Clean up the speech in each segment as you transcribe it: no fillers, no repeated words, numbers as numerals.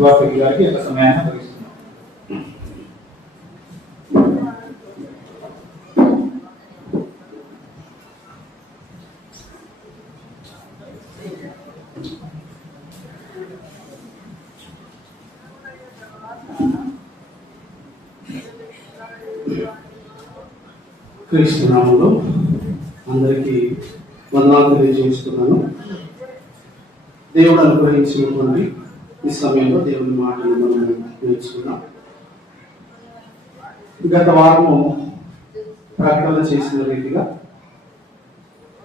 సువార్తికుల గారికి యొక్క సమయాన్ని అప్పగిస్తున్నాం. క్రీస్తు నామములో అందరికీ వందనాలు తెలియజేస్తున్నాను. దేవుడు అనుగ్రహించినటువంటి ఈ సమయంలో దేవుని మాటలు మనం నేర్చుకున్నాం. గత వారము ప్రకటన చేసిన రీతిగా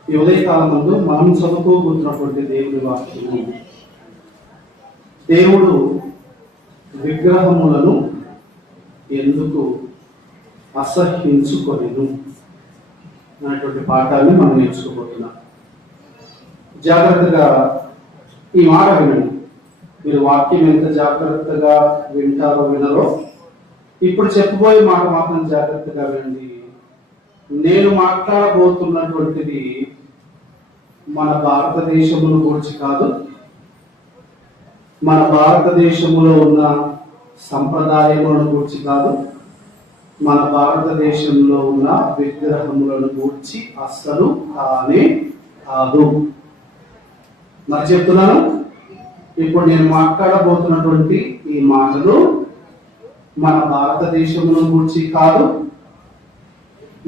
ఈ ఉదయకాలం ముందు మనం చదువుకోబోతున్నటువంటి దేవుని వాక్యము, దేవుడు విగ్రహములను ఎందుకు అసహ్యించుకొనెను అనేటువంటి పాఠాన్ని మనం నేర్చుకోబోతున్నాం. జాగ్రత్తగా ఈ మాట వినండి. మీరు వాక్యం ఎంత జాగ్రత్తగా వింటారో వినరో, ఇప్పుడు చెప్పబోయే మాట మాత్రం జాగ్రత్తగా వినండి. నేను మాట్లాడబోతున్నటువంటిది మన భారతదేశమును గురించి కాదు, మన భారతదేశంలో ఉన్న సంప్రదాయములను గురించి కాదు, మన భారతదేశంలో ఉన్న విగ్రహములను గూర్చి అస్సలు కానే కాదు. మరి చెప్తున్నాను, ఇప్పుడు నేను మాట్లాడబోతున్నటువంటి ఈ మాటలు మన భారతదేశములను గూర్చి కాదు,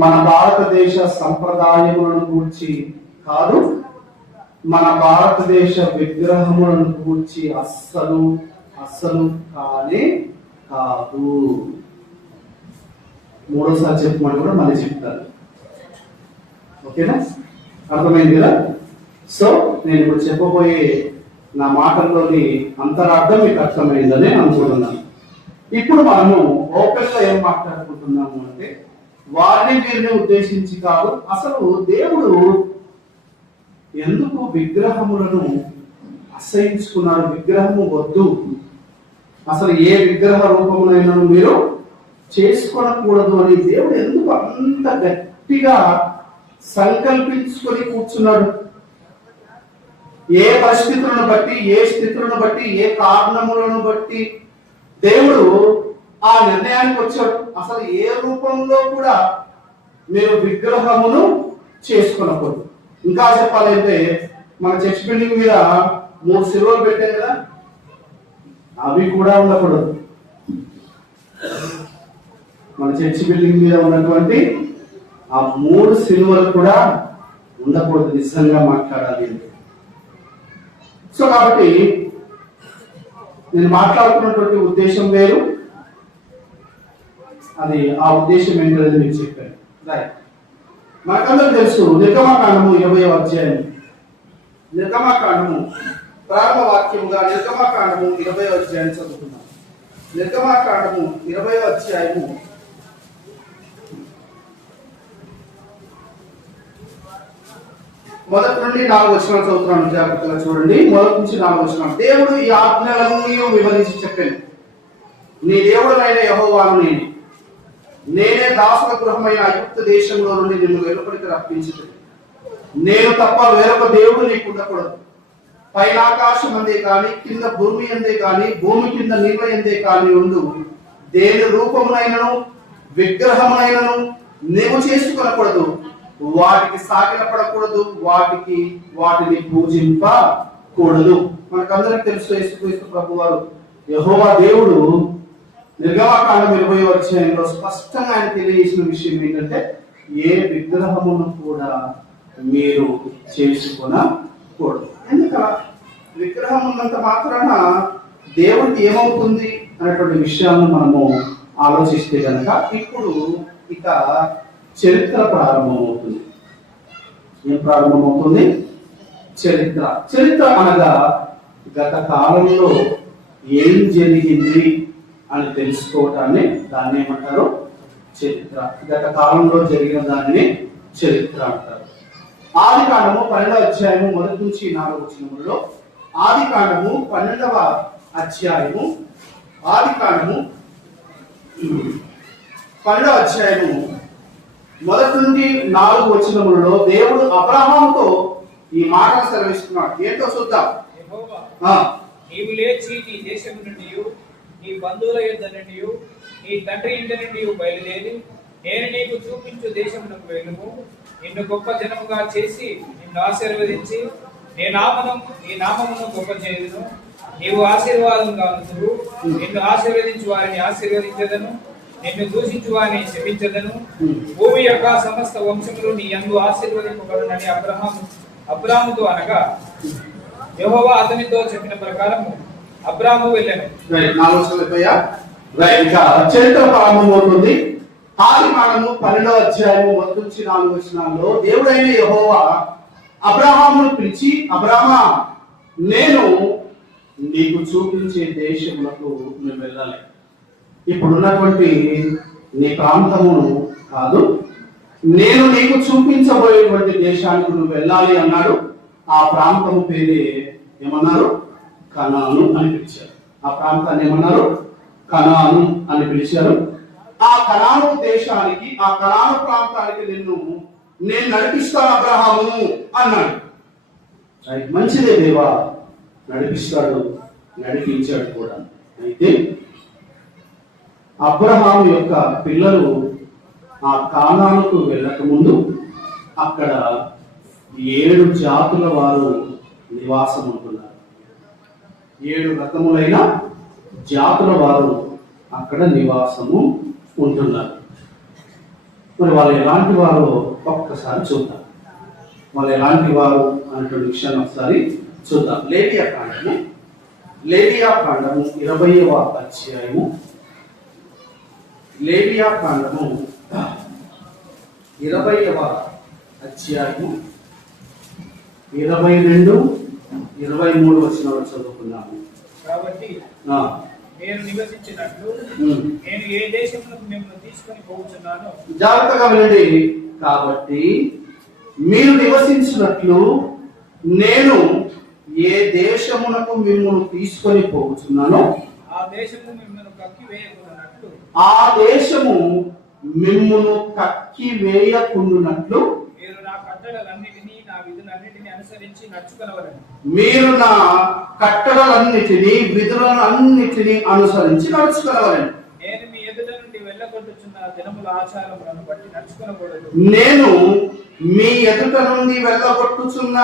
మన భారతదేశ సంప్రదాయములను గూర్చి కాదు, మన భారతదేశ విగ్రహములను గూర్చి అస్సలు అస్సలు కానే కాదు. మూడోసారి చెప్పమని కూడా మళ్ళీ చెప్తాను. ఓకేనా? అర్థమైంది కదా? సో నేను ఇప్పుడు చెప్పబోయే నా మాటల్లోని అంతరార్థం మీకు అర్థమైందని అనుకుంటున్నాను. ఇప్పుడు మనము ఓపెన్ గా ఏం మాట్లాడుకుంటున్నాము అంటే, వారిని వీరిని ఉద్దేశించి కాదు, అసలు దేవుడు ఎందుకు విగ్రహములను అసహించుకున్నాడు, విగ్రహము వద్దు, అసలు ఏ విగ్రహ రూపమునైనా మీరు చేసుకోనకూడదు అని దేవుడు ఎందుకు అంత గట్టిగా సంకల్పించుకొని కూర్చున్నాడు? ఏ పరిస్థితులను బట్టి, ఏ స్థితులను బట్టి, ఏ కారణములను బట్టి దేవుడు ఆ నిర్ణయానికి వచ్చాడు? అసలు ఏ రూపంలో కూడా మీరు విగ్రహమును చేసుకునకూడదు. ఇంకా చెప్పాలంటే, మన చర్చ్ బిల్డింగ్ మీద 3 సిలువలు పెట్టాం కదా, అవి కూడా ఉండకూడదు. మన చర్చి బిల్డింగ్ మీద ఉన్నటువంటి ఆ 3 సిలువలు కూడా ఉండకూడదు. నిజంగా మాట్లాడాలి. సో కాబట్టి నేను మాట్లాడుతున్నటువంటి ఉద్దేశం వేరు, అది ఆ ఉద్దేశం ఏంటనేది మీకు చెప్పాను. రైట్, మనకందరూ తెలుసు నిర్గమకాండము 20వ అధ్యాయం, నిర్గమకాండము ప్రారంభ వాక్యముగా నిర్గమకాండము 20వ అధ్యాయం చదువుతున్నాం. నిర్గమకాండము 20వ అధ్యాయము మొదటి నుండి 4 వచనాలు చదువుతున్నాను. జాగ్రత్తగా చూడండి. మొదటి నుంచి 4 వచనాలు. దేవుడు ఈ ఆజ్ఞలన్నీ వివరించి చెప్పాను. నీ దేవుడైన యెహోవాను నేనే దాసుల గృహమైన ఐగుప్తు దేశంలో నుండి నిన్ను వెలుపలికి రప్పించుతాను. నేను తప్ప వేరొక దేవుడు నీకు ఉండకూడదు. పైన ఆకాశం అందే కాని, కింద భూమి అందే కాని, భూమి కింద నీళ్ళ ఎందే కాని ఉండు దేని రూపమునైనను విగ్రహమునైనను నీవు చేసుకొనకూడదు. వాటికి సాగిలపడకూడదు, వాటిని పూజింపకూడదు. మనకందరికి తెలుసు, యేసుక్రీస్తు ప్రభువారు యెహోవా దేవుడు నిర్గమకాండం 20వ అధ్యాయంలో స్పష్టంగా ఆయన తెలియజేసిన విషయం ఏంటంటే, ఏ విగ్రహమును కూడా మీరు చేసుకొనకూడదు. ఎందుకలా? విగ్రహం ఉన్నంత మాత్రాన దేవుడికి ఏమవుతుంది అనేటువంటి విషయాలను మనము ఆలోచిస్తే కనుక, ఇప్పుడు ఇక చరిత్ర ప్రారంభమవుతుంది. ఏం ప్రారంభమవుతుంది? చరిత్ర. చరిత్ర అనగా గత కాలంలో ఏం జరిగింది అని తెలుసుకోవటాన్ని దాన్ని ఏమంటారు? చరిత్ర. గత కాలంలో జరిగిన దాన్ని చరిత్ర అంటారు. ఆది కాండము 12వ అధ్యాయము 1 నుంచి 4 వచనములలో, ఆది కాండము 12వ అధ్యాయము, ఆది కాండము 12వ అధ్యాయము 1 నుండి 4 వచనములలో దేవుడు అబ్రహాముతో ఈ మాటలు సెలవిస్తున్నాడు. ఏంటో చూద్దాం. నీవు లేచి నీ దేశము నుండి నీ బంధువుల యొద్ద నుండి నీ తండ్రి ఇంటి నుండి బయలుదేరి నేను నీకు చూపించు దేశమునకు వెళ్ళుము. నిన్ను గొప్ప జనముగా చేసి నిన్ను ఆశీర్వదించి ఈ నామమును గొప్ప చేయుదును. నీవు ఆశీర్వాదం కానుదువు. నిన్ను ఆశీర్వదించు వారిని ఆశీర్వదించదను, నిన్ను దూషించు వారిని శపించదను. భూమి యొక్క సమస్త వంశములు నీ యందు ఆశీర్వదింపబడునని అబ్రాముతో అనగా యెహోవా అతనితో చెప్పిన ప్రకారము అబ్రాము వెళ్ళాను. చరిత్ర ప్రారంభమవుతుంది. ఆది కాండము 12వ అధ్యాయము 1-4 వచనాల్లో దేవుడైన యెహోవా అబ్రహామును పిలిచి, అబ్రామా, నేను నీకు చూపించే దేశములకు నువ్వు వెళ్ళాలి. ఇప్పుడున్నటువంటి నీ ప్రాంతమును కాదు, నేను నీకు చూపించబోయేటువంటి దేశానికి నువ్వు వెళ్ళాలి అన్నాడు. ఆ ప్రాంతము పేరే ఏమన్నారు? కనాను అని పిలిచారు. ఆ ప్రాంతాన్ని ఏమన్నారు? కనాను అని పిలిచారు. ఆ కనాను దేశానికి, ఆ కనాను ప్రాంతానికి నేను నడిపిస్తాను అబ్రహాము అన్నాడు. మంచిదే, దేవా నడిపిస్తాడు, నడిపించాడు కూడా. అయితే అబ్రహాము యొక్క పిల్లలు ఆ కానానుకు వెళ్ళక ముందు అక్కడ 7 జాతుల వారు నివాసం ఉంటున్నారు. 7 రకములైన జాతుల వారు అక్కడ నివాసము ఉంటున్నారు. మరి వాళ్ళు ఎలాంటి వారు ఒక్కసారి చూద్దాం. వాళ్ళు ఎలాంటి వారు అనేటువంటి విషయాన్ని ఒకసారి చూద్దాం. లేవియా కాండము 20వ అధ్యాయము, లేవియా కాండము 20వ అధ్యాయము 22-23 వచనాలు చదువుకున్నాము. కాబట్టి నేను నివసించినట్లు నేను ఏ దేశమునకు మిమ్మల్ని తీసుకొని పోతున్నానో, జాగ్రత్తగా వినండి. కాబట్టి మీరు నివసించినట్లు నేను ఏ దేశమునకు మిమ్మల్ని తీసుకొని పోతున్నానో ఆ దేశము మిమ్మల్ని కక్కివేయకున్నట్లు, ఆ దేశము మిమ్మును కక్కి వేయకుండునట్లు మీరు నా కట్టడలన్నిటినీ నా విధులన్నిటినీ అనుసరించి నడుచుకొనవలెను. మీరు నా కట్టడలన్నిటినీ విధులన్నిటినీ అనుసరించి నడుచుకొనవలెను. నేను మీ ఎదుట నుండి వెళ్ళగొట్టుచున్న దినముల ఆచారములను బట్టి నడుచుకొనకూడదు. నేను మీ ఎదుట నుండి వెళ్ళగొట్టుచున్న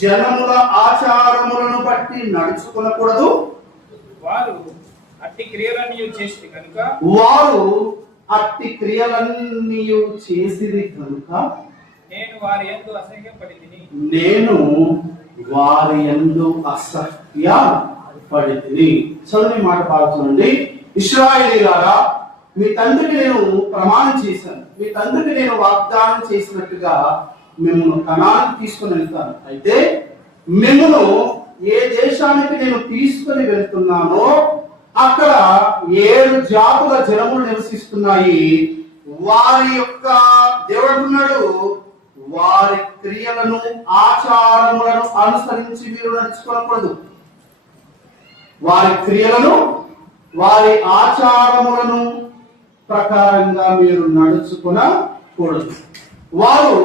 జనముల ఆచారములను బట్టి నడుచుకొనకూడదు. వారు అట్టి క్రియలన్నీ చేసిరి కనుక, నేను వారి యందు అసహ్యపడితిని. చదువు మాట పాడుతుండండి. ఇశ్రాయేలీయులారా, మీ తండ్రికి నేను ప్రమాణం చేశాను, మీ తండ్రికి నేను వాగ్దానం చేసినట్టుగా మిమ్మల్ని కనానికి తీసుకుని వెళ్తాను. అయితే మిమ్మల్ని ఏ దేశానికి నేను తీసుకుని వెళ్తున్నానో అక్కడ 7 జాతుల జనములు నివసిస్తున్నాయి. వారి యొక్క దేవుడు అంటున్నాడు, వారి క్రియలను ఆచారములను అనుసరించి మీరు నడుచుకోకూడదు. వారి క్రియలను, వారి ఆచారములను ప్రకారంగా మీరు నడుచుకోకూడదు. వారు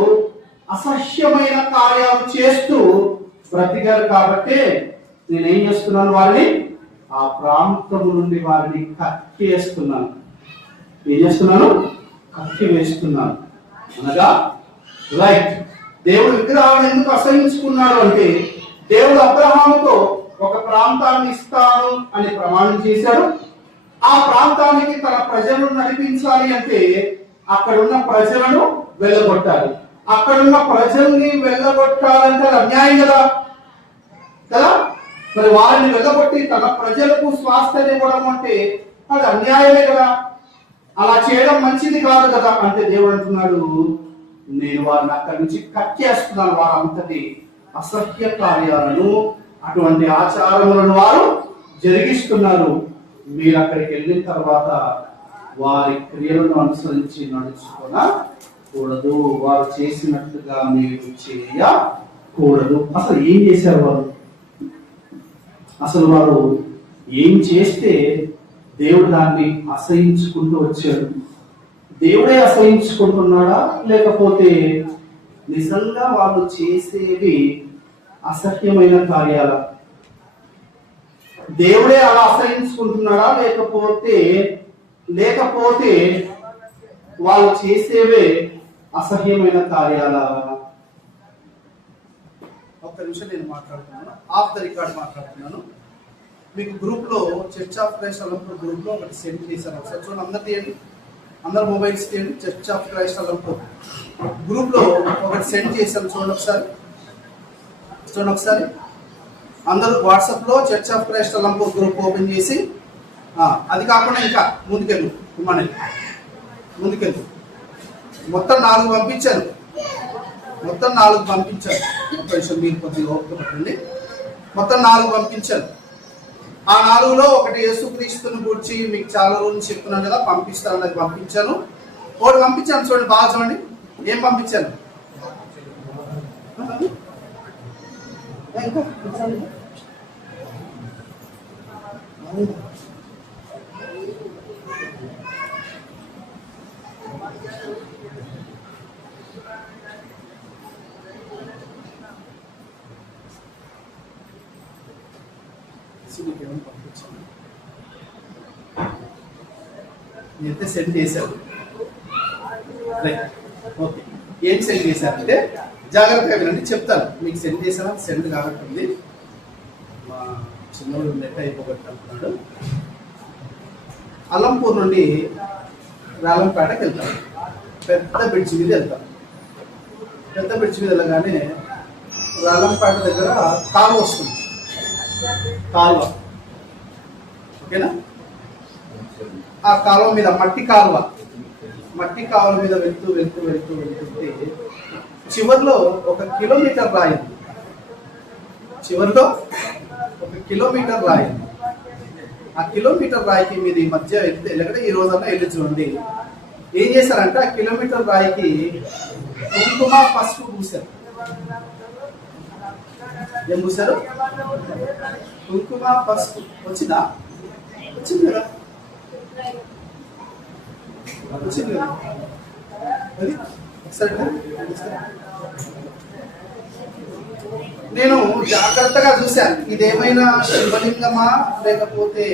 అసహ్యమైన కార్యాలు చేస్తూ బ్రతికారు. కాబట్టి నేనేం చేస్తున్నాను? వారిని ఆ ప్రాంతము నుండి వారిని కక్కి వేస్తున్నాను. ఏం చేస్తున్నాను? కక్కి వేస్తున్నాను. అనగా రైట్. దేవుడు విగ్రహాలను ఎందుకు అసహించుకున్నాడు అంటే, దేవుడు అబ్రహాముతో ఒక ప్రాంతాన్ని ఇస్తాను అని ప్రమాణం చేశాడు. ఆ ప్రాంతానికి తన ప్రజలను నడిపించాలి అంటే అక్కడున్న ప్రజలను వెళ్ళగొట్టాలి. అక్కడున్న ప్రజల్ని వెళ్ళగొట్టాలంటే అన్యాయం కదా. మరి వారిని వెళ్ళగొట్టి తన ప్రజలకు స్వాస్థ్యాన్ని ఇవ్వడం అంటే అది అన్యాయమే కదా. అలా చేయడం మంచిది కాదు కదా. అంటే దేవుడు అంటున్నాడు, నేను వారిని అక్కడి నుంచి కట్టేస్తున్నాను. వారంతటి అసహ్య కార్యాలను, అటువంటి ఆచారములను వారు జరిగిస్తున్నారు. మీరు అక్కడికి వెళ్ళిన తర్వాత వారి క్రియలను అనుసరించి నడుచుకోకూడదు. వారు చేసినట్టుగా మీరు చేయకూడదు. అసలు ఏం చేశారు వారు? అసలు వారు ఏం చేస్తే దేవుడు దాన్ని అసహించుకుంటూ వచ్చాడు? దేవుడే అసహించుకుంటున్నాడా, లేకపోతే నిజంగా వాళ్ళు చేసేవి అసహ్యమైన కార్యాల? దేవుడే అలా అసహించుకుంటున్నాడా, లేకపోతే వాళ్ళు చేసేవే అసహ్యమైన కార్యాల? ఒక్క నిమిషం నేను మాట్లాడుతున్నాను, ఆఫ్ ద రికార్డ్ మాట్లాడుతున్నాను. మీకు గ్రూప్ లో church of Christ Alampur group లో ఒకటి సెండ్ చేశాను. ఒకసారి చూడండి, అందరు తీయండి, అందరు మొబైల్స్ తీయండి. Church of Christ Alampur group లో ఒకటి సెండ్ చేశాను, చూడండి ఒకసారి. అందరూ వాట్సాప్ లో church of Christ Alampur group open చేసి, అది కాకుండా ఇంకా ముందుకెళ్ళు, మొత్తం 4 పంపించాను. కొంచెం మీరు కొద్దిగా ఓపిక పట్టండి. మొత్తం 4 పంపించాను. ఆ 4లో ఒకటి యేసుక్రీస్తుని గురించి మీకు చాలా రోజులు చెప్తున్నాను కదా, పంపిస్తానని పంపించాను. ఒకటి పంపించాను, చూడండి, బాగా చూడండి. ఏం పంపించాను? నేనైతే సెండ్ చేశాను. ఓకే, ఏం సెండ్ చేశారంటే జాగ్రత్తగా వినండి, చెప్తాను. మీకు సెండ్ చేశాను, సెండ్ కాబట్టి మా చిన్నోడు నెట్ అయిపోగొట్టు అంటున్నాడు. అల్లంపూర్ నుండి రాలంపేటకి వెళ్తాం. పెద్ద బ్రిడ్జ్ మీద వెళ్ళగానే రాలంపేట దగ్గర కాలువ వస్తుంది. ఓకేనా? ఆ కాలువ మీద మట్టి కాలువ మీద వెళ్తుంటే చివరిలో 1 కిలోమీటర్ రాయి. ఆ కిలోమీటర్ రాయికి మీద ఈ మధ్య వెళ్తే, లేకపోతే ఈ రోజన్నా వెళ్ళి చూడండి, ఏం చేశారంటే ఆ కిలోమీటర్ రాయికి కుంకుమ పసుపు పూసారు. ఏం పూసారు? కుంకుమ పసుపు. వచ్చింది కదా? అది నేను జాగ్రత్తగా చూశాను, ఇదేమైనా శివలింగమా లేకపోతే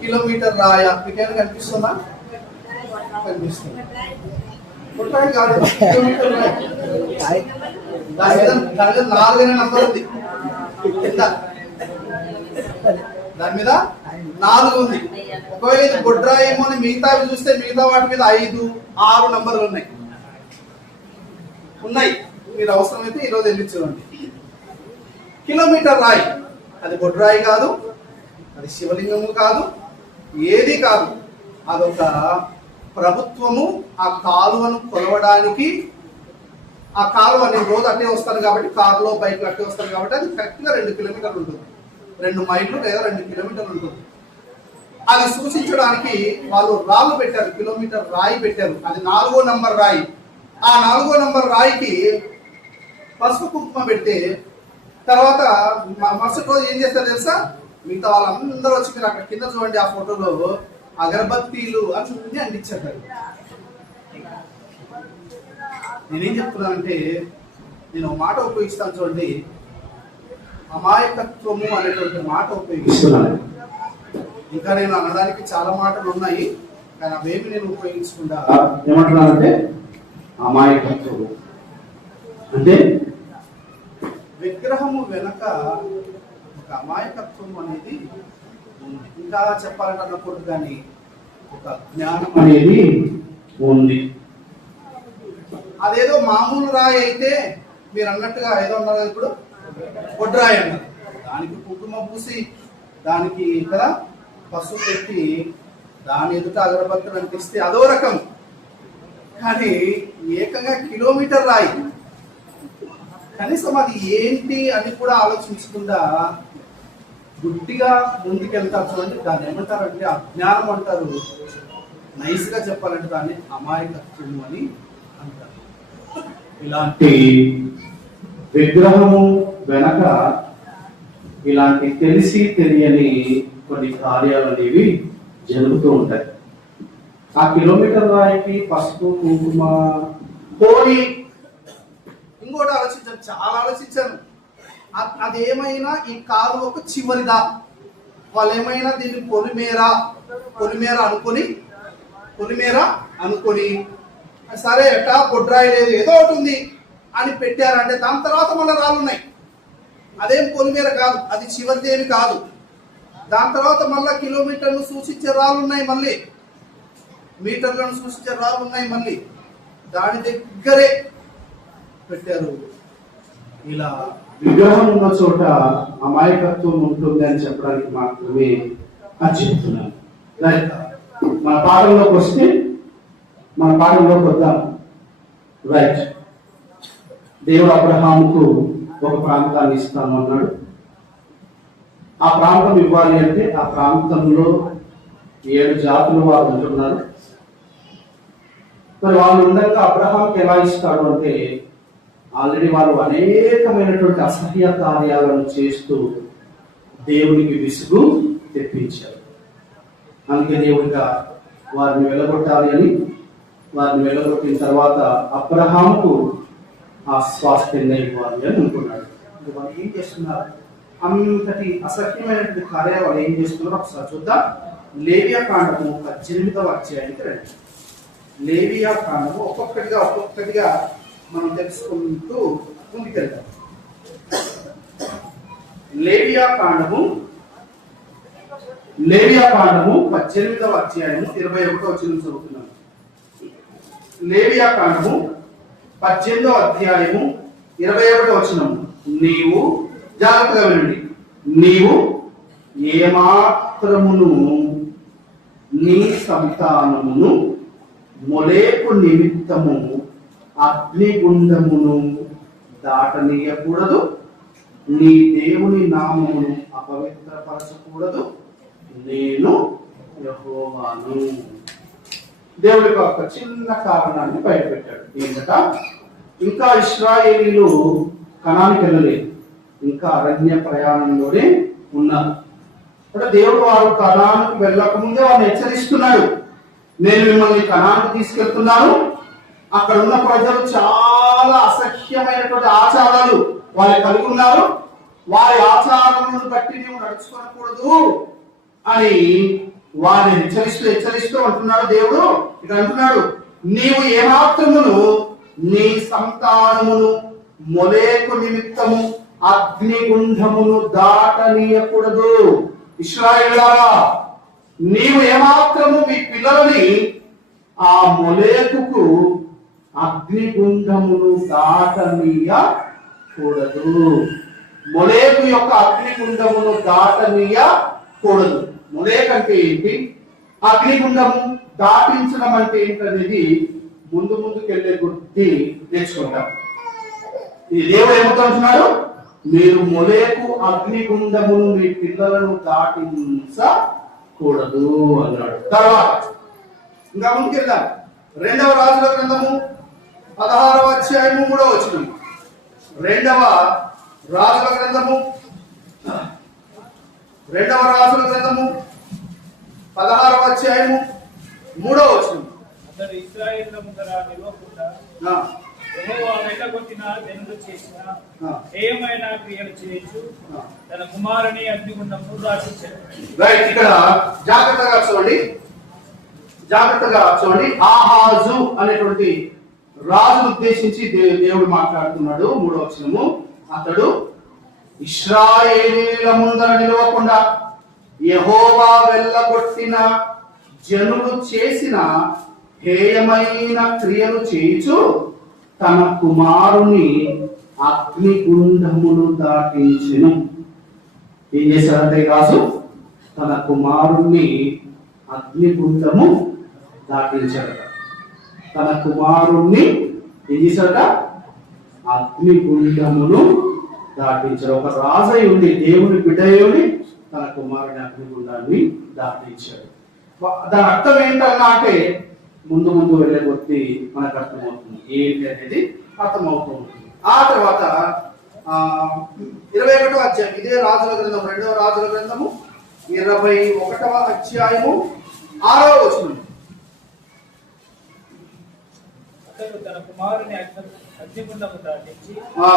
కిలోమీటర్ రాయా? మీకేమైనా కనిపిస్తుందా? కనిపిస్తుంది. కాదు, కిలోమీటర్ రాయి. దాని మీద 4 నంబర్ ఉంది. దాని మీద 4 ఉంది. ఒకవేళ ఇది బొడ్రాయేమో అని మిగతావి చూస్తే మిగతా వాటి మీద 5, 6 నంబర్లు ఉన్నాయి. మీరు అవసరమైతే ఈరోజు వెళ్ళి చూడండి. కిలోమీటర్ రాయి, అది బొడ్రాయి కాదు, అది శివలింగము కాదు, ఏది కాదు. అదొక ప్రభుత్వము ఆ కాలువను కొలవడానికి. ఆ కాలువ నేను రోజు అట్టే వస్తాను కాబట్టి, కారులో బైక్ అట్టే వస్తాను కాబట్టి, అది కరెక్ట్గా 2 కిలోమీటర్లు ఉంటుంది. 2 మైళ్ళు లేదా 2 కిలోమీటర్లు ఉంటుంది. అది సూచించడానికి వాళ్ళు రాళ్ళు పెట్టారు, కిలోమీటర్ రాయి పెట్టారు. అది 4వ నంబర్ రాయి. ఆ 4వ నంబర్ రాయికి పసుపు కుంకుమ పెడితే తర్వాత మరుసటి రోజు ఏం చేస్తారు తెలుసా? మిగతా వాళ్ళందరూ వచ్చి, మీరు అక్కడ కింద చూడండి ఆ ఫోటోలో, అగరబత్తీలు అన్నీ అందించారు. నేనేం చెప్తున్నానంటే, నేను ఒక మాట ఉపయోగిస్తాను చూడండి, అమాయకత్వము అనేటువంటి మాట ఉపయోగిస్తున్నాను. ఇంకా నేను అనడానికి చాలా మాటలు ఉన్నాయి, కానీ అవేమి నేను ఉపయోగించకుండా ఏమంటున్నానంటే అమాయకత్వము అంటే విగ్రహము వెనక ఒక అమాయకత్వం అనేది ఉంది. ఇంకా చెప్పాలంటే అన్నప్పుడు కానీ ఒక జ్ఞానం అనేది ఉంది. అదేదో మామూలు రాయి అయితే మీరు అన్నట్టుగా ఏదో అన్నారు, ఇప్పుడు బొడ్రాయి అన్నారు, దానికి కుంకుమ పూసి దానికి కదా పసుపు పెట్టి దాని ఎదుట అగరబత్తులు అంటిస్తే అదో రకం. కానీ ఏకంగా కిలోమీటర్ రాయి, కనీసం అది ఏంటి అని కూడా ఆలోచించకుండా గుడ్డిగా ముందుకెళ్తారు చూడండి. దాన్ని ఏమంటారంటే అజ్ఞానం అంటారు. నైస్ గా చెప్పాలంటే దాన్ని అమాయకత్వం అని అంటారు. ఇలాంటి విగ్రహము వెనక ఇలాంటి తెలిసి తెలియని కొన్ని కార్యాలు అనేవి జరుగుతూ ఉంటాయి. ఆ కిలోమీటర్ రాయికి పసుపు కుంకుమ పోయి ఇంకోటి ఆలోచించాను, చాలా ఆలోచించాను. అదేమైనా ఈ కాలువకు చివరిదా వాళ్ళు ఏమైనా దీన్ని పొలిమేర అనుకొని సరే ఎట్టా బొడ్రాయి లేదు ఏదో ఒకటి ఉంది అని పెట్టారంటే దాని తర్వాత మళ్ళీ రాళ్ళు ఉన్నాయి. అదేం పొలిమేర కాదు, అది చివరిదేమి కాదు. దాని తర్వాత మళ్ళీ కిలోమీటర్లు సూచించే రాళ్ళు ఉన్నాయి, మళ్ళీ మీటర్లను సూచించే రాళ్ళు ఉన్నాయి, మళ్ళీ దాని దగ్గరే పెట్టారు. ఇలా విగ్రహం ఉన్న చోట అమాయకత్వం ఉంటుంది అని చెప్పడానికి మాత్రమే అని చెప్తున్నాను. మన పాఠంలోకి వద్దాం. రైట్, దేవుడు అబ్రహాముకు ఒక ప్రాంతాన్ని ఇస్తాను అన్నాడు. ఆ ప్రాంతం ఇవ్వాలి అంటే ఆ ప్రాంతంలో 7 జాతులు వారు ఉంటున్నారు. మరి వాళ్ళు ఉండగా అబ్రహాంకి ఎలా ఇస్తాడు అంటే ఆల్రెడీ వారు అనేకమైనటువంటి అసహ్య కార్యాలను చేస్తూ దేవునికి విసుగు తెప్పించారు. అందుకే దేవుడిగా వారిని వెళ్ళగొట్టాలి అని, వారిని వెళ్ళగొట్టిన తర్వాత అబ్రహాముకు ఆ స్వాస్థ్యంగా ఇవ్వాలి అని అనుకున్నాడు. వాళ్ళు ఏం చేస్తున్నారు? అంతటి అసహ్యమైనటువంటి కార్యాలు వాళ్ళు ఏం చేస్తున్నారో ఒకసారి చూద్దాం. లేవియా కాండము 18వ అధ్యాయానికి రండి. లేవియా కాండము ఒక్కొక్కటిగా మనం తెలుసుకుంటూ ముందుకెళ్తాం. లేవియా కాండము 18వ అధ్యాయము 21వ వచనం చదువుతున్నాం. లేవియా కాండము 18వ అధ్యాయము 21వ వచనం. నీవు జాగ్రత్తగా వినండి. నీవు ఏమాత్రమును నీ సంతానమును మొలేకు నిమిత్తము అగ్నిగుండమును దాటనీయకూడదు, నీ దేవుని నామమును అపవిత్రపరచకూడదు, నేను యెహోవాను. దేవుడి ఒక చిన్న కారణాన్ని బయటపెట్టాడు. ఏంటట? ఇంకా ఇశ్రాయేలీలు కనానికి వెళ్ళలేదు, ఇంకా అరణ్య ప్రయాణంలోనే ఉన్నారు. అంటే దేవుడు వారు కనానికి వెళ్ళక ముందే వారిని హెచ్చరిస్తున్నాడు. నేను మిమ్మల్ని కనానికి తీసుకెళ్తున్నాను, అక్కడ ఉన్న ప్రజలు చాలా అసహ్యమైనటువంటి ఆచారాలు వాళ్ళు కలిగి ఉన్నారు, వారి ఆచారాలను బట్టి నీవు నడుచుకోకూడదు అని వారిని హెచ్చరిస్తూ అంటున్నాడు దేవుడు. ఇక్కడ అంటున్నాడు, నీవు ఏమాత్రమును నీ సంతానమును మొలేకు నిమిత్తము అగ్నిగుండమును దాటనీయకూడదు. ఇశ్రాయేలులారా, నీవు ఏమాత్రము మీ పిల్లలని ఆ మొలేకుకు అగ్నిగుండమును దాటనీయకూడదు. మొలేకు యొక్క అగ్నిగుండమును దాటనీయకూడదు. మొలేక్ అంటే ఏంటి, అగ్నిగుండము దాటించడం అంటే ఏంటనేది ముందుకెళ్లే గుర్తి నేర్చుకుంటాం. ఈ దేవుడు ఏమవుతున్నాడు? మీరు మొలేకు అగ్నిగుండమును మీ పిల్లలను దాటించకూడదు అన్నాడు. తర్వాత ఇంకా ముందుకెళ్దాం. 2వ రాజుల గ్రంథము 16వ అధ్యాయము 3వ వచనం. 2వ రాజుల గ్రంథము 16వ అధ్యాయము 3వ వచనం. అతడు ఇశ్రాయేలుల ముందర నిలవకుండా యెహోవా వెళ్ళగొట్టిన జనులు చేసిన ఏమైనా క్రియలు చేయొచ్చు, తన కుమారుని అగ్నిగుండమును దాటించాడు. రైట్, ఇక్కడ జాగ్రత్తగా చూడండి. ఆహాజు అనేటువంటి రాజును ఉద్దేశించి దేవుడు మాట్లాడుతున్నాడు. 3వ వచనము. అతడు ఇశ్రాయేలీల ముందర నిలవకుండా యెహోవా వెళ్ళగొట్టిన జనులు చేసిన హేయమైన క్రియలు చేయుచు తన కుమారుని అగ్నిగుండమును దాటించెను. ఏం చేశాడంటే రాజు తన కుమారుణ్ణి అగ్నిగుండము దాటించాడట. తన కుమారుణ్ణి ఏం చేశాడట? అగ్నిగుండమును దాటించాడు. ఒక రాజై ఉండి, దేవుని బిడ్డయుడి తన కుమారుని అగ్నిగుండాన్ని దాటించాడు. దాని అర్థం ఏంటన్నా అంటే ముందు వెళ్ళే కొద్ది మనకు అర్థమవుతుంది ఏంటి అనేది అర్థమవుతూ ఉంటుంది. ఆ తర్వాత 21వ అధ్యాయం, ఇదే రాజుల గ్రంథం, 2వ రాజుల గ్రంథము 21వ అధ్యాయము 6వ వచనం. అతడు తన కుమారుని అగ్నిగుండము దాటించి,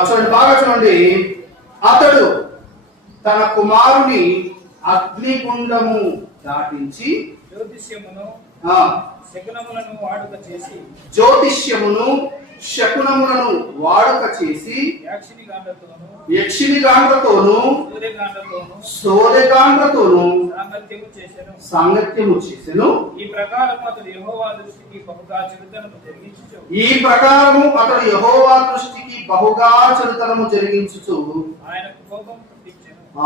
చూడండి, బాగా చూడండి. అతడు తన కుమారుని అగ్నిగుండము దాటించి జ్యోతిష్యమును ఆ శకునములను వాడుక చేసి జ్యోతిష్యమును శకునములను వాడుక చేసి యక్షినిగాండ్రతోను సూర్యగాండ్రతోను సాంగత్యము చేసెను. ఈ ప్రకారము అతడు యెహోవా దృష్టికి బహుగా చెడుతనము జరిగించుచు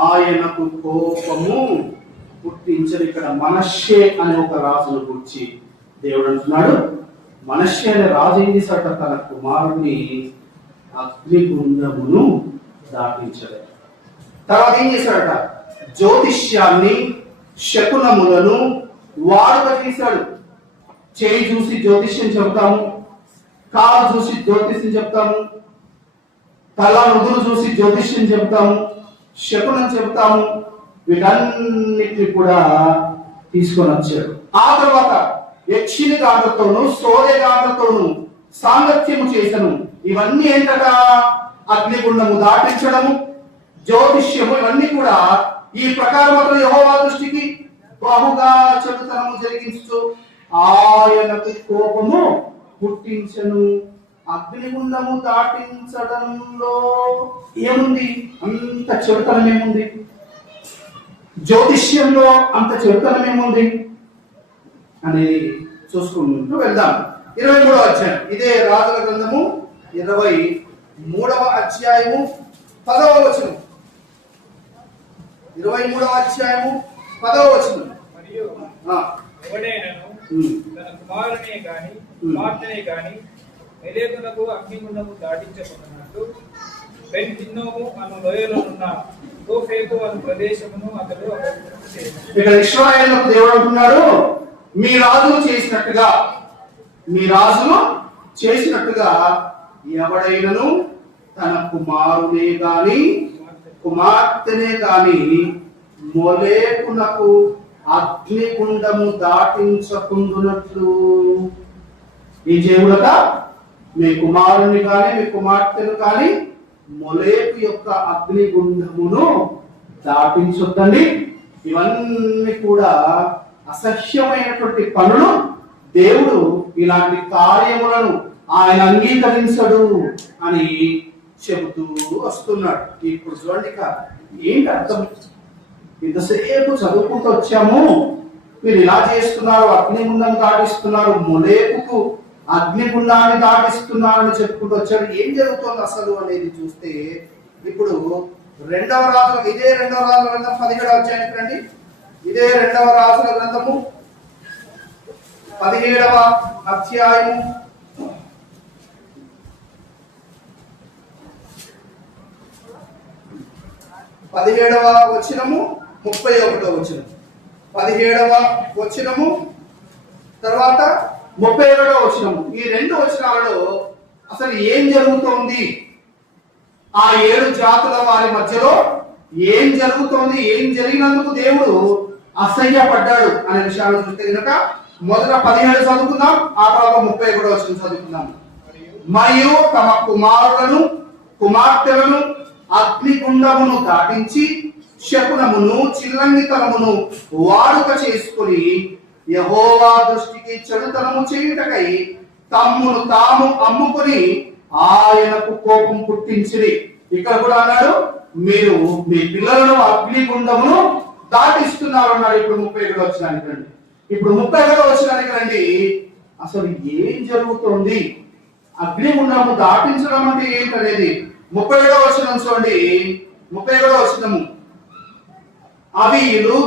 ఆయనకు కోపము పుట్టించను. ఇక్కడ మనష్షే అనే ఒక రాజును గురించి దేవుడు అంటున్నాడు. మనష్షే అనే రాజు ఏం చేశాట, తన కుమారుని అగ్నిగుండమును దాటించాడు. తర్వాత ఏం చేశాడట, జ్యోతిష్యాన్ని శకునములను వాడుక చేశాడు. చేయి చూసి జ్యోతిష్యం చెప్తాము, కాలు చూసి జ్యోతిష్యం చెప్తాము, తల నుదురు చూసి జ్యోతిష్యం చెప్తాము, శకునం చెప్తాము. వీటన్నిటిని కూడా తీసుకొని వచ్చాడు. ఆ తర్వాత యక్షిని గాండ్రతోను సూర్యగాండ్రతోను సాంగత్యము చేసను. ఇవన్నీ ఏంటట, అగ్నిగుండము దాటించడము, జ్యోతిష్యము, ఇవన్నీ కూడా ఈ ప్రకారం అతను యెహోవా దృష్టికి బహుగా చెడుతనము జరిగించు ఆయనకు కోపము పుట్టించను. అగ్నిగుండము దాటించడంలో ఏముంది, అంత చెడుతనం ఏముంది? జ్యోతిష్యంలో అంత చెడుతనం ఏముంది అనేది చూసుకుంటూ వెళ్దాం. 23వ అధ్యాయం, ఇదే రాజుల గ్రంథము 23వ అధ్యాయము 10వ వచనం. 23వ అధ్యాయము 10వ వచనం. మరియు ఎవడైనను తన కుమారునే గాని కుమార్తెనే గాని మెలేకునకు అగ్నిగుండము దాటించకున్నట్లు బెన్ హిన్నోము అను లోయలోనున్న తోఫెకు అను ప్రదేశమును అతడు ఇక్కడ ఇశ్రాయేలుకు దేవుడు అంటున్నాడు, మీ రాజులు చేసినట్టుగా ఎవడైనను తన కుమారునే గాని కుమార్తెనే గాని మొలేకునకు అగ్నిగుండము దాటించకుండునట్లు ఈ దేవుడట, మీ కుమారుని కానీ మీ కుమార్తెను కానీ మొలేకు యొక్క అగ్నిగుండమును దాటించొద్దండి. ఇవన్నీ కూడా అసహ్యమైనటువంటి పనులు. దేవుడు ఇలాంటి కార్యములను ఆయన అంగీకరించడు అని చెబుతూ వస్తున్నాడు. ఇప్పుడు చూడండి, ఏంటి అర్థం? ఇంతసేపు చదువుకుంటూ వచ్చాము, మీరు ఇలా చేస్తున్నారు, అగ్నిగుండం దాటిస్తున్నారు, మొలేకుకు అగ్నిగుండాన్ని దాటిస్తున్నారని చెప్పుకుంటూ వచ్చాడు. ఏం జరుగుతుంది అసలు అనేది చూస్తే, ఇప్పుడు ఇదే రెండవ రాజుల గ్రంథం 17వ అధ్యాయానికి రండి. ఇదే రెండవ రాజుల గ్రంథము 17వ అధ్యాయము 17వ వచనము 31వ వచనం. 17వ వచనము తర్వాత 32వ వచనము. ఈ రెండు వచనాలలో అసలు ఏం జరుగుతోంది, ఆ 7 జాతుల వారి మధ్యలో ఏం జరుగుతోంది, ఏం జరిగినందుకు దేవుడు అసహ్యపడ్డాడు అనే విషయాన్ని చూస్తే కనుక మొదట 17 చదువుకుందాం, ఆ తర్వాత 31వ వచనం చదువుకుందాం. మరియు తమ కుమారులను కుమార్తెలను అగ్నిగుండమును దాటించి శకునమును చిల్లంగితనమును వాడుక చేసుకుని యెహోవా దృష్టికి చెడుతనము చేయుటకై తమ్మును తాము అమ్ముకుని ఆయనకు కోపం పుట్టించిరి. ఇక్కడ కూడా అన్నాడు, మీరు మీ పిల్లలను అగ్నిగుండమును దాటిస్తున్నారు అన్నాడు. ఇప్పుడు 31వ వచనానికి రండి. ఇప్పుడు 31వ వచనానికి రండి. అసలు ఏం జరుగుతోంది, అగ్నిగుండము దాటించడం అంటే ఏంటనేది 31వ వచనం చూడండి. 31వ వచనము, అవియులు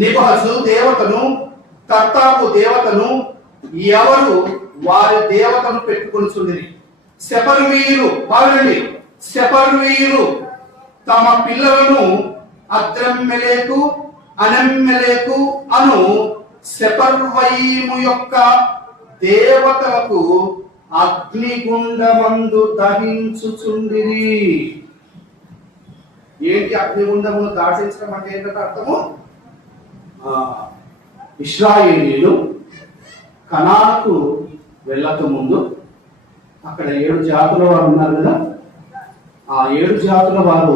నిబహసు దేవతను కర్తాపు దేవతను ఎవరు వారి దేవతను పెట్టుకొనిచుండిరి. సెపర్వీరు తమ పిల్లలను అద్రమ్మెలేకు అనమ్మెలేకు అను సెపర్వయీము యొక్క దేవతలకు అగ్నిగుండమందు దహించుచుండిరి. ఏంటి అగ్నిగుండమును దాటించడం అంటే ఏంటంటే అర్థము, ఇశ్రాయేలీయులు కనానుకు వెళ్ళక ముందు అక్కడ 7 జాతుల వారు ఉన్నారు కదా, ఆ 7 జాతుల వారు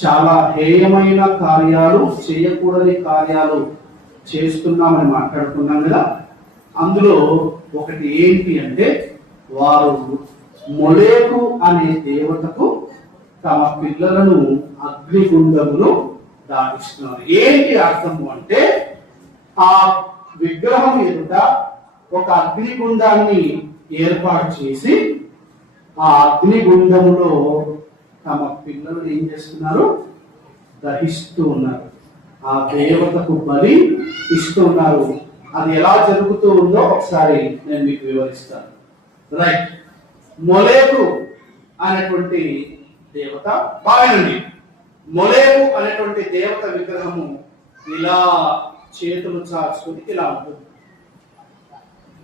చాలా హేయమైన కార్యాలు, చేయకూడని కార్యాలు చేస్తున్నామని మాట్లాడుకున్నాం కదా. అందులో ఒకటి ఏంటి అంటే, వారు మొలేకు అనే దేవతకు తమ పిల్లలను అగ్నిగుండములు దాటిస్తున్నారు. ఏంటి అర్థము అంటే, ఆ విగ్రహం ఎదుట ఒక అగ్నిగుండాన్ని ఏర్పాటు చేసి ఆ అగ్నిగుండములో తమ పిల్లలు ఏం చేస్తున్నారు? దహిస్తూ ఉన్నారు. ఆ దేవతకు బలి ఇస్తూ ఉన్నారు. అది ఎలా జరుగుతూ ఉందో ఒకసారి నేను మీకు వివరిస్తాను. రైట్, మొలేకు అనేటువంటి దేవత, బాగానండి, మొలేకు అనేటువంటి దేవత విగ్రహము ఇలా చేతులు చాచుకొని ఇలా ఉంటుంది.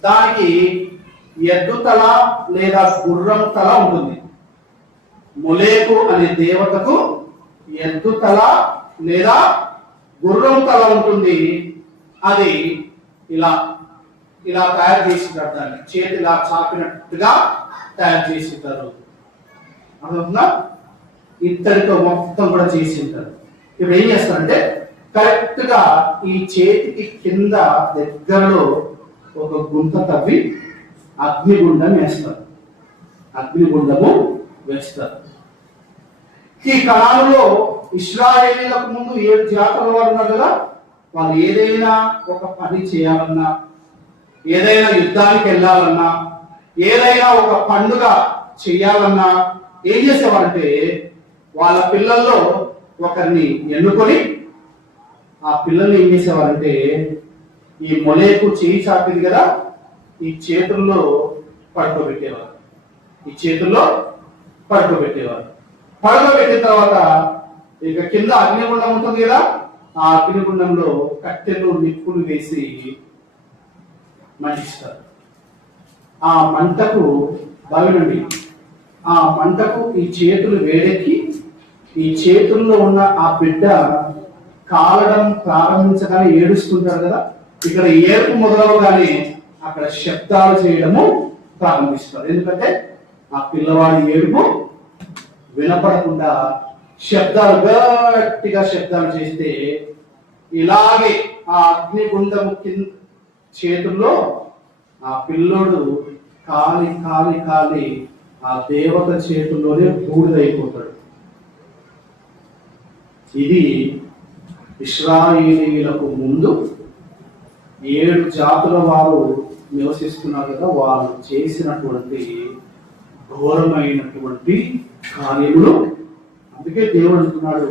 దానికి ఎద్దు తల లేదా గుర్రం తల ఉంటుంది. మొలేకు అనే దేవతకు ఎద్దు తల లేదా గుర్రం తల ఉంటుంది. అది ఇలా ఇలా తయారు చేసింటారు. దాన్ని చేతి ఇలా చాపినట్టుగా తయారు చేసింటారు. అర్థమవుతుందా? ఇత్తడితో మొత్తం కూడా చేసింటారు. ఇప్పుడు ఏం చేస్తారంటే, కరెక్ట్ గా ఈ చేతికి కింద దగ్గరలో ఒక గుంత తవ్వి అగ్నిగుండం వేస్తారు. అగ్నిగుండము వేస్తారు. ఈ కాలంలో ఇశ్రాయేలీలకు ముందు 7 జాతుల వారు ఉన్నారు కదా. వాళ్ళు ఏదైనా ఒక పని చేయాలన్నా, ఏదైనా యుద్ధానికి వెళ్ళాలన్నా, ఏదైనా ఒక పండుగ చేయాలన్నా ఏం చేసేవారంటే, వాళ్ళ పిల్లల్లో ఒకరిని ఎన్నుకొని ఆ పిల్లల్ని ఏం చేసేవారంటే, ఈ మొలేకు చేయి చాపింది కదా, ఈ చేతుల్లో పడుకోబెట్టేవారు. ఈ చేతుల్లో పడుకోబెట్టేవారు. పడుకోబెట్టిన తర్వాత ఇక కింద అగ్నిగుండం ఉంటుంది కదా, ఆ అగ్నిగుండంలో కట్టెలు నిప్పులు వేసి మండిస్తారు. ఆ మంటకు బావినండి, ఆ మంటకు ఈ చేతులు వేడెక్కి ఈ చేతుల్లో ఉన్న ఆ బిడ్డ కాలడం ప్రారంభించగానే ఏడుస్తుంటారు కదా. ఇక్కడ ఏడుపు మొదలవగానే అక్కడ శబ్దాలు చేయడము ప్రారంభిస్తారు. ఎందుకంటే ఆ పిల్లవాడి ఏడుపు వినపడకుండా శబ్దాలు, గట్టిగా శబ్దాలు చేస్తే ఇలాగే ఆ అగ్నిగుండము కింద చేతుల్లో ఆ పిల్లోడు కాలి కాలి కాలి ఆ దేవత చేతుల్లోనే బూడిదైపోతాడు. ఇది ఇశ్రాయేలీయులకు ముందు 7 జాతుల వారు నివసిస్తున్నారు కదా, వాళ్ళు చేసినటువంటి ఘోరమైనటువంటి కార్యములు. అందుకే దేవుడు అంటున్నాడు,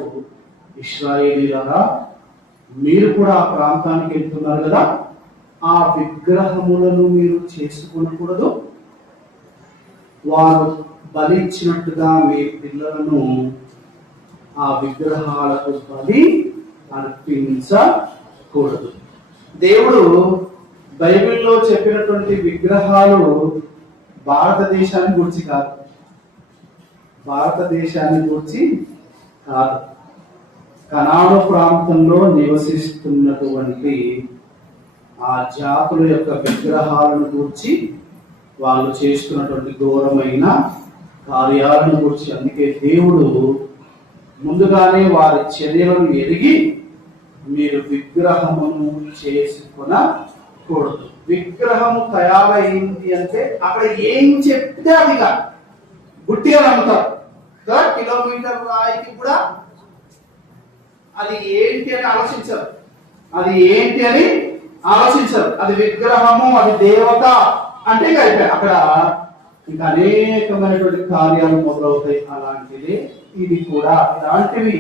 ఇశ్రాయేలీయులారా, మీరు కూడా ఆ ప్రాంతానికి వెళ్తున్నారు కదా, ఆ విగ్రహములను మీరు చేసుకునకూడదు. వారు బలిచ్చినట్టుగా మీ పిల్లలను ఆ విగ్రహాలకు బలి అర్పించకూడదు. దేవుడు బైబిల్లో చెప్పినటువంటి విగ్రహాలు భారతదేశాన్ని గురించి కాదు, భారతదేశాన్ని గురించి కాదు, కనాను ప్రాంతంలో నివసిస్తున్నటువంటి ఆ జాతుల యొక్క విగ్రహాలను గురించి, వాళ్ళు చేస్తున్నటువంటి ఘోరమైన కార్యాలను గురించి. అందుకే దేవుడు ముందుగానే వారి చర్యలను ఎరిగి, మీరు విగ్రహమును చేసుకొనకూడదు. విగ్రహము తయారైంది అంటే అక్కడ ఏం చెప్తే అది కాదు, గుట్టిగా నమ్ముతారు కదా. కిలోమీటర్ రాయికి కూడా అది ఏంటి అని ఆలోచించరు, అది ఏంటి అని ఆలోచించరు. అది విగ్రహము, అది దేవత అంటే ఇంకా అయిపోయి అక్కడ ఇంకా అనేకమైనటువంటి కార్యాలు మొదలవుతాయి. అలాంటిది ఇది కూడా. ఇలాంటివి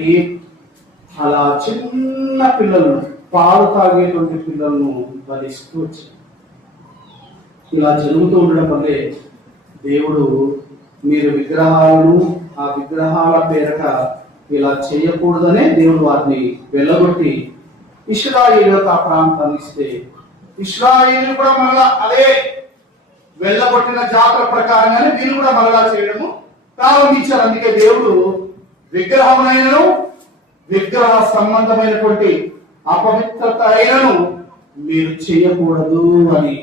అలా చిన్న పిల్లలను, పాలు తాగేటువంటి పిల్లలను బలిస్తూ వచ్చారు. ఇలా జరుగుతూ ఉండడం వల్లే దేవుడు, మీరు విగ్రహాలను, ఆ విగ్రహాల పేరట ఇలా చేయకూడదనే దేవుడు వారిని వెళ్ళగొట్టి ఇశ్రాయేలులకు ఆ ప్రాంతాన్ని ఇస్తే, ఇశ్రాయేలు కూడా మళ్ళా అదే వెళ్ళగొట్టిన జాతుల ప్రకారంగానే వీళ్ళు కూడా మళ్ళా చేయడము ప్రారంభించారు. అందుకే దేవుడు విగ్రహమునైనను, విగ్రహ సంబంధమైనటువంటి అపవిత్రత అయినను మీరు చేయకూడదు అని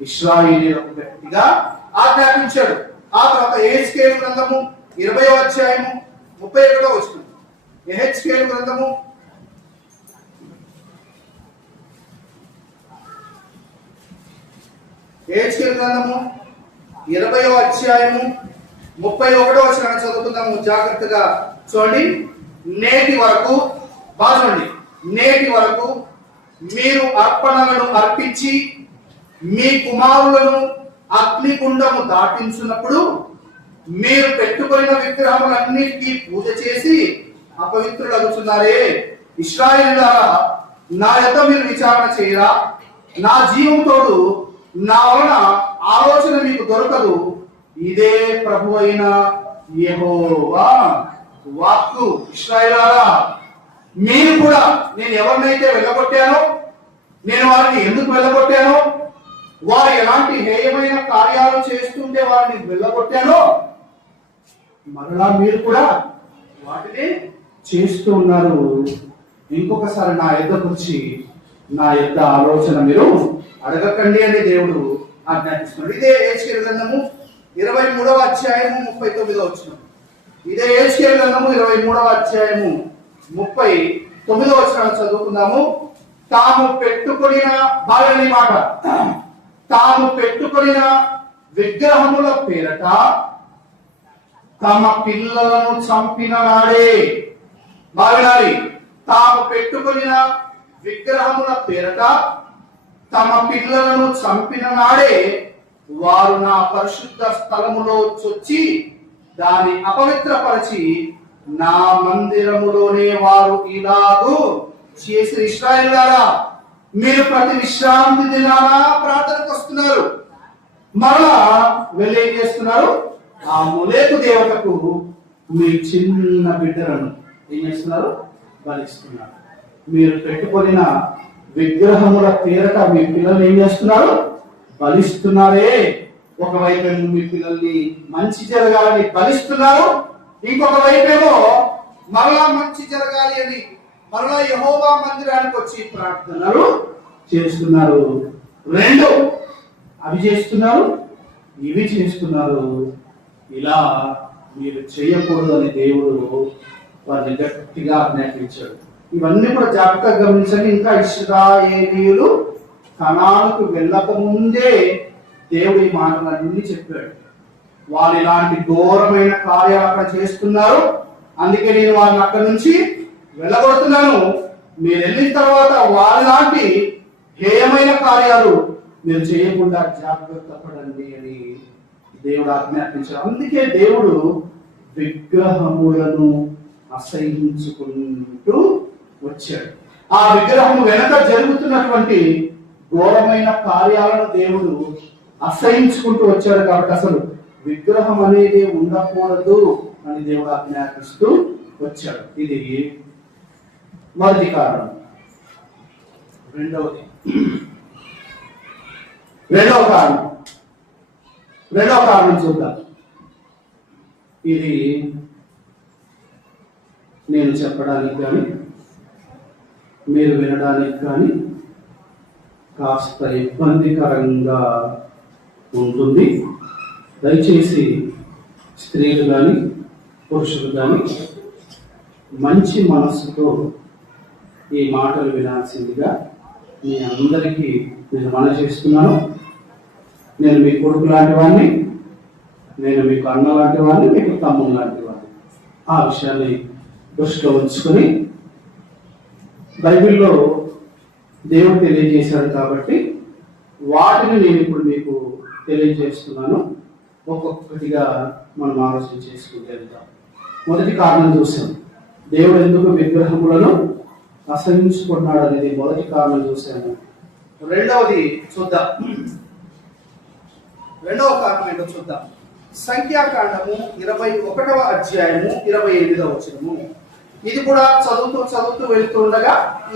ఇశ్రాయేలీయులకు గట్టిగా ఆజ్ఞాపించాడు. ఆ తర్వాత యెహెజ్కేలు గ్రంథము 20వ అధ్యాయము 31వ వచనం. యెహెజ్కేలు గ్రంథము యెహెజ్కేలు గ్రంథము 20వ అధ్యాయము 31వ వచనాన్ని చదువుకుందాము జాగ్రత్తగా చూడండి. నేటి వరకు బాగుండి, నేటి వరకు మీరు అర్పణలను అర్పించి మీ కుమారులను అగ్నిగుండము దాటించున్నప్పుడు మీరు పెట్టుకున్న విగ్రహములన్నిటికీ పూజ చేసి అపవిత్రులగుతున్నారే. ఇశ్రాయేలులారా, నా యొద్ద మీరు విచారణ చేయరా? నా జీవం తోడు నా వలన ఆలోచన మీకు దొరకదు. ఇదే ప్రభువైన యెహోవా వాక్కు. ఇశ్రాయేలులారా, మీరు కూడా నేను ఎవరినైతే వెళ్ళగొట్టానో, నేను వారిని ఎందుకు వెళ్ళగొట్టానో, వారు ఎలాంటి హేయమైన కార్యాలు చేస్తుంటే వారిని వెళ్ళగొట్టానో, మరలా మీరు కూడా వాటిని చేస్తూ ఉన్నారు. ఇంకొకసారి నా యొద్దకు వచ్చి నా యొద్ద ఆలోచన మీరు అడగకండి అని దేవుడు ఆజ్ఞాపిస్తున్నాడు. ఇదే యెహెజ్కేలు గ్రంథము 23వ అధ్యాయము 39వ వచనం. ఇదే యెహెజ్కేలు గ్రంథము 23వ అధ్యాయము 39వ వచనం చదువుకుందాము. తాము పెట్టుకొనిన బాలని మాట, తాము పెట్టుకొనిన విగ్రహముల పేరట తమ పిల్లలను చంపిన నాడే, బావినాలి, తాము పెట్టుకొనిన విగ్రహముల పేరట తమ పిల్లలను చంపిన నాడే వారు నా పరిశుద్ధ స్థలములో చొచ్చి దాన్ని అపవిత్రపరిచి నా మందిరములోనే వారు ఇలాగూ చేసి. ఇశ్రాయేలులారా, మీరు ప్రతి విశ్రాంతి దినాన ప్రార్థనకు వస్తున్నారు, మరలా వెళ్ళి ఏం చేస్తున్నారు? ఆ మొలేకు దేవతకు మీ చిన్న బిడ్డలను ఏం చేస్తున్నారు? బలిస్తున్నారు. మీరు పెట్టుకొనిన విగ్రహముల పేరట మీ పిల్లల్ని ఏం చేస్తున్నారు? బలిస్తున్నారే. ఒకవైపేమో మీ పిల్లల్ని మంచి జరగాలని బలిస్తున్నారు, ఇంకొక వైపేమో మరలా మంచి జరగాలి అని మరలా యెహోవా మందిరానికి వచ్చి ప్రార్థనలు చేస్తున్నారు. రెండు అవి చేస్తున్నారు, ఇవి చేస్తున్నారు. ఇలా మీరు చేయకూడదు అని దేవుడు వారిని గట్టిగా ఆజ్ఞాపించాడు. ఇవన్నీ కూడా జాగ్రత్తగా గమనించండి. ఇంకా ఇశ్రాయేలీయులు కనానుకు వెళ్ళక ముందే దేవుడు ఈ మాటలన్నీ చెప్పాడు. వారు ఇలాంటి ఘోరమైన కార్యాలు అక్కడ చేస్తున్నారు, అందుకే నేను వారిని అక్కడి నుంచి వెళ్ళగొడుతున్నాను. మీరు వెళ్ళిన తర్వాత వారి లాంటి హేయమైన కార్యాలు మీరు చేయకుండా జాగ్రత్త పడండి అని దేవుడు ఆజ్ఞాపించాడు. అందుకే దేవుడు విగ్రహములను అసహించుకుంటూ వచ్చాడు. ఆ విగ్రహము వెనక జరుగుతున్నటువంటి ఘోరమైన కార్యాలను దేవుడు అసహించుకుంటూ వచ్చాడు. కాబట్టి అసలు విగ్రహం అనేది ఉండకూడదు అని దేవుడు ఆజ్ఞాపిస్తూ వచ్చాడు. ఇది మొదటి కారణం. రెండవ కారణం చూద్దాం. ఇది నేను చెప్పడానికి కానీ మీరు వినడానికి కానీ కాస్త ఇబ్బందికరంగా ఉంటుంది. దయచేసి స్త్రీలు కానీ పురుషులు కానీ మంచి మనస్సుతో ఈ మాటలు వినాల్సిందిగా మీ అందరికీ నేను మనవి చేస్తున్నాను. నేను మీ కొడుకు లాంటి వాడిని, నేను మీకు అన్న లాంటి వాడిని, మీకు తమ్ముడు లాంటి వాడిని. ఆ విషయాన్ని దృష్టిలో ఉంచుకొని బైబిల్లో దేవుడు తెలియజేశాడు కాబట్టి వాటిని నేను ఇప్పుడు మీకు తెలియజేస్తున్నాను. ఒక్కొక్కటిగా మనం ఆలోచన చేసుకుంటూ వెళ్తాం. మొదటి కారణం చూసాం, దేవుడు ఎందుకు విగ్రహములను అసహించుకున్నాడు అనేది మొదటి కారణం చూసాము. రెండవది చూద్దాం. రెండవ కారణం ఏంటో చూద్దాం. సంఖ్యాకాండము 21వ అధ్యాయము 28వ వచనము. ఇది కూడా చదువుతూ వెళ్తుండగా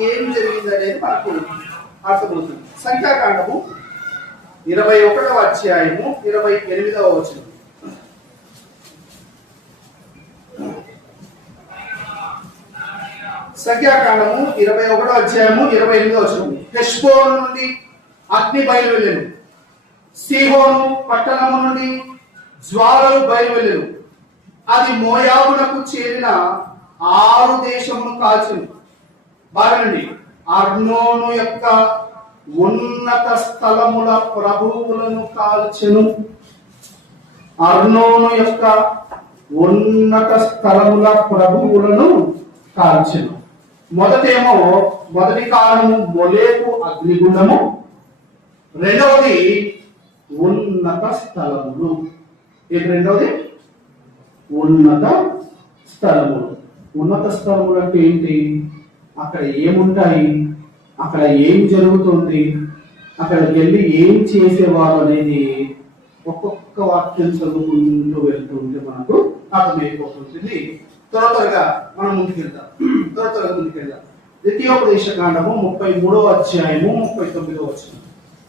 ఏం జరిగింది అనేది మనకు అర్థమవుతుంది. సంఖ్యాకాండము 21వ అధ్యాయము 28వ వచనం. సంఖ్యాకాండము 21వ అధ్యాయము 28వ వచనం. హెష్బోను నుండి అగ్ని బయలువెళ్ళెను, సీహోను పట్టణము నుండి జ్వాలలు బయలువెళ్ళెను. అది మోయాబునకు చేరిన 6 దేశమును కాల్చెను. బాగండి. అర్నోను యొక్క ఉన్నత స్థలముల ప్రభువులను కాల్చెను. అర్నోను యొక్క ఉన్నత స్థలముల ప్రభువులను కాల్చెను. మొదటి కారణము మొలేకు అగ్నిగుండము, రెండవది ఉన్నత స్థలములు. ఇది రెండవది ఉన్నత స్థలములు. ఉన్నత స్థలములు అంటే ఏంటి? అక్కడ ఏముంటాయి, అక్కడ ఏం జరుగుతుంది, అక్కడికి వెళ్ళి ఏం చేసేవారు అనేది ఒక్కొక్క వాక్యం చదువుకుంటూ వెళ్తూ ఉంటే మనకు అర్థమైపోతుంది. త్వరగా మనం ముందుకెళ్దాం. ముందుకెళ్దాం. ద్వితీయోపదేశ కాండము 33వ అధ్యాయము 39వ వచనం.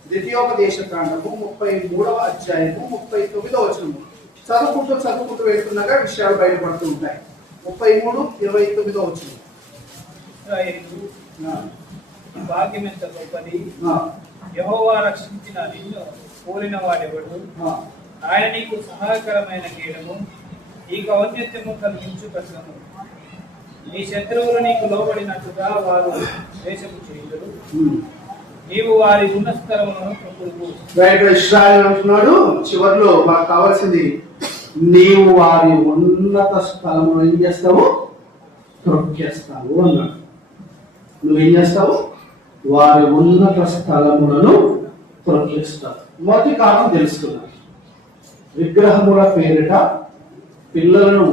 ద్వితీయోపదేశ కాండము 33వ అధ్యాయము 39వ వచనం. చదువుకుంటూ వెళ్తున్నాగా విషయాలు బయటపడుతూ ఉంటాయి. 33:29వ వచనం. భాగ్యమెంత గొప్పది, యెహోవా రక్షించిన నిన్ను పోలిన వాడెవడు? ఆయన నీకు సహాయకరమైన కేడము, నీకు ఔన్నత్యము కలిగించు కష్టము. నీ శత్రువులు నీకు లోబడినట్టుగా వారు ద్వేషము చేయుదురు, నీవు వారి ఉన్న స్థలములను ప్రకృతి. ఇశ్రాయేలు అంటున్నాడు చివరిలో మనకు కావాల్సింది, నీవు వారి ఉన్నత స్థలమును ఏం చేస్తావు? త్రొక్కేస్తావు అన్నాడు. నువ్వేం చేస్తావు? వారి ఉన్నత స్థలములను త్రొక్కేస్తావు. మొదటి కారణం తెలుసుకున్నావు. విగ్రహముల పేరిట పిల్లలను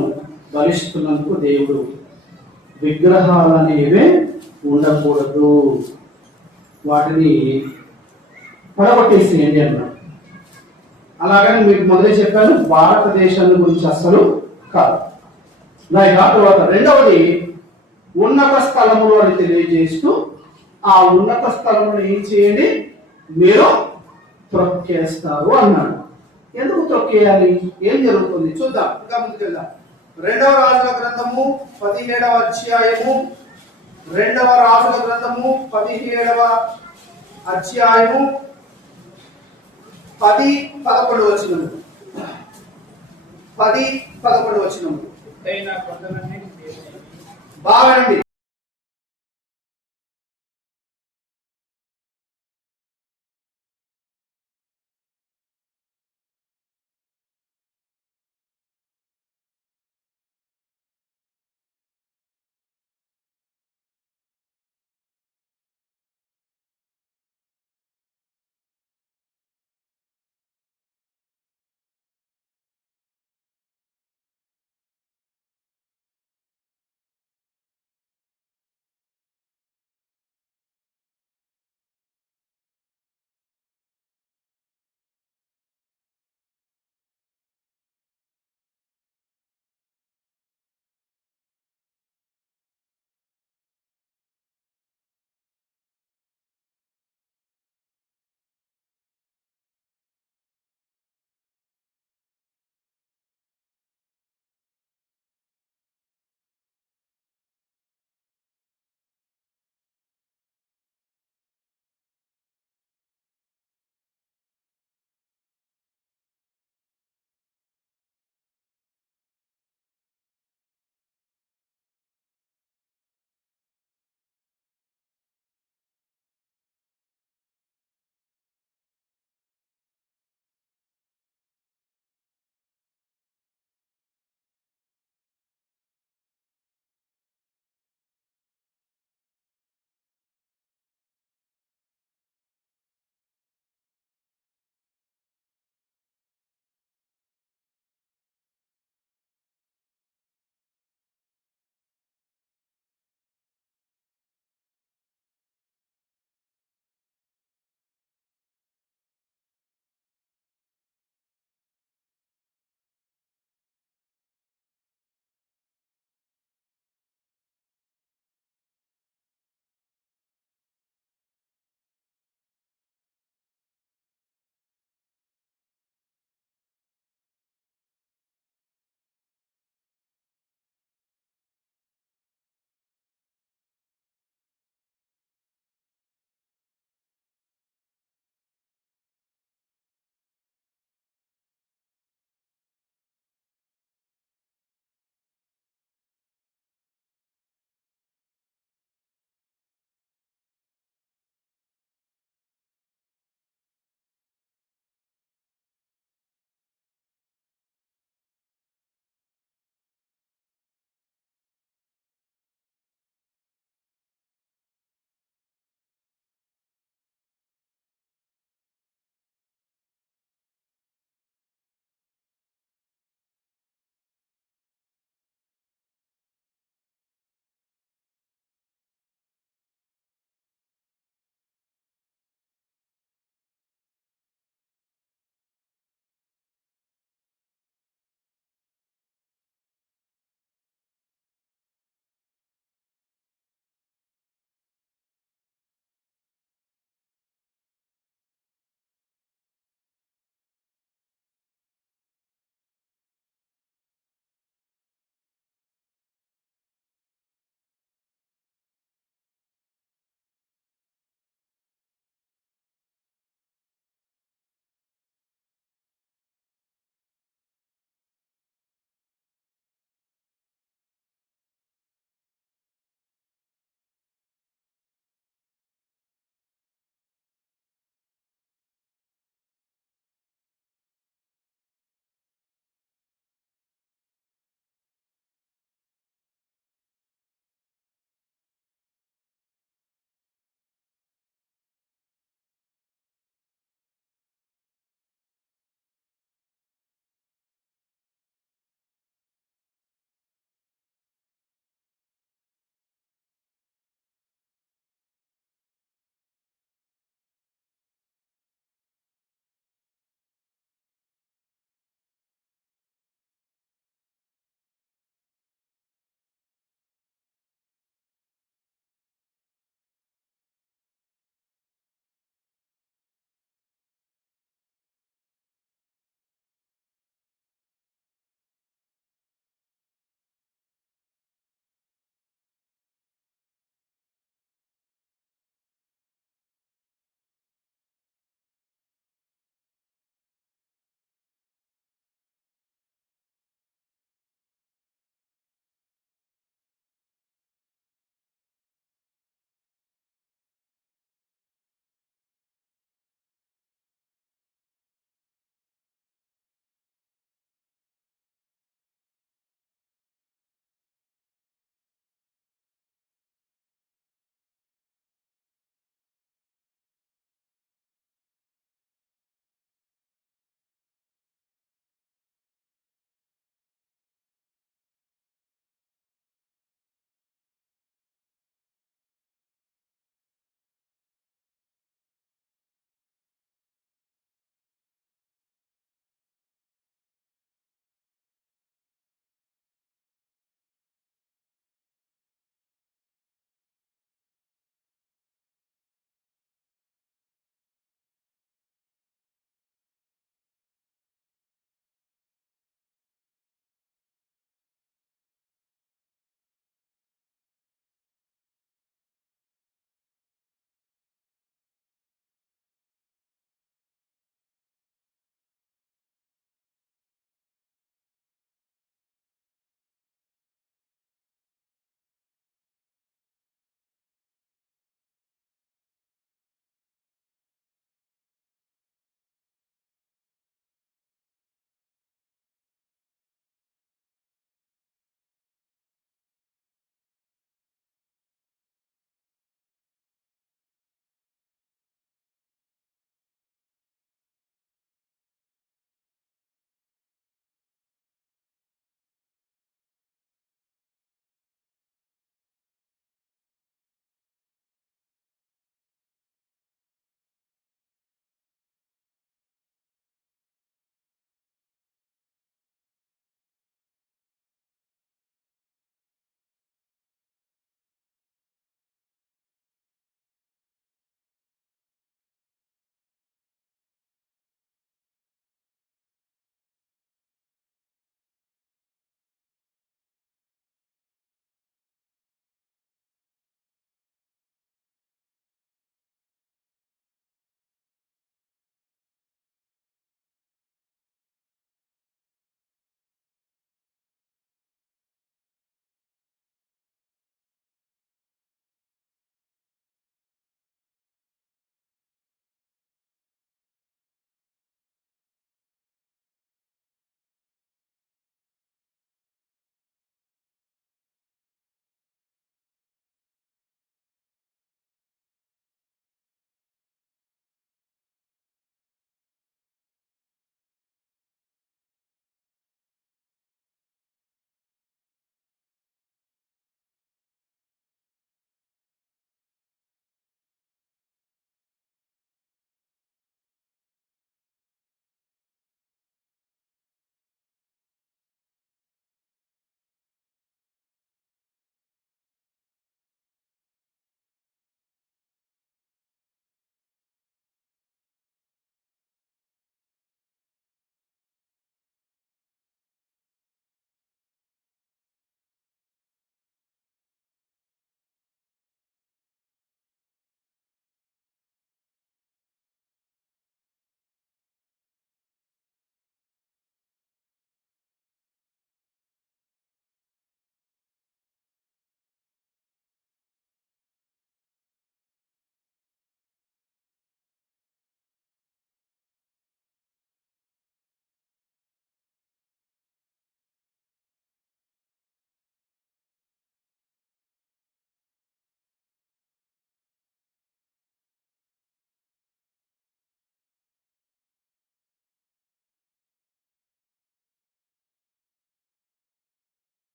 బలిస్తున్నందుకు దేవుడు విగ్రహాలనేవే ఉండకూడదు, వాటిని పడగొట్టేసేయండి అన్నాడు. అలాగని మీకు మొదలే చెప్పాను, భారతదేశాన్ని గురించి అసలు కాదు. తర్వాత రెండవది ఉన్నత స్థలములు అని తెలియజేస్తూ, ఆ ఉన్నత స్థలమును ఏం చేయండి? మీరు త్రొక్కేస్తారు అన్నాడు. ఎందుకు త్రొక్కేయాలి? ఏం జరుగుతుంది చూద్దాం. ఇంకా ముందుకెళ్దాం. 2వ రాజుల గ్రంథము 17వ అధ్యాయము 2వ రాజుల గ్రంథము 17వ అధ్యాయము 10-11 వచనము. 10-11 వచనము. అయినా కొందరనే బాగా